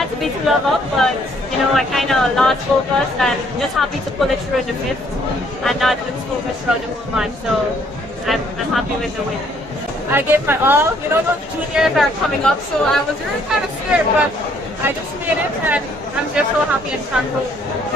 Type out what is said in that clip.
had to be to love up, but you know, I kind of lost focus and just happy to pull it through in the fifth and not lose focus throughout the whole match. So I'm happy with the win. I gave my all. You know, those juniors are coming up, so I was really kind of scared, but I just made it, and I'm just so happy and thankful.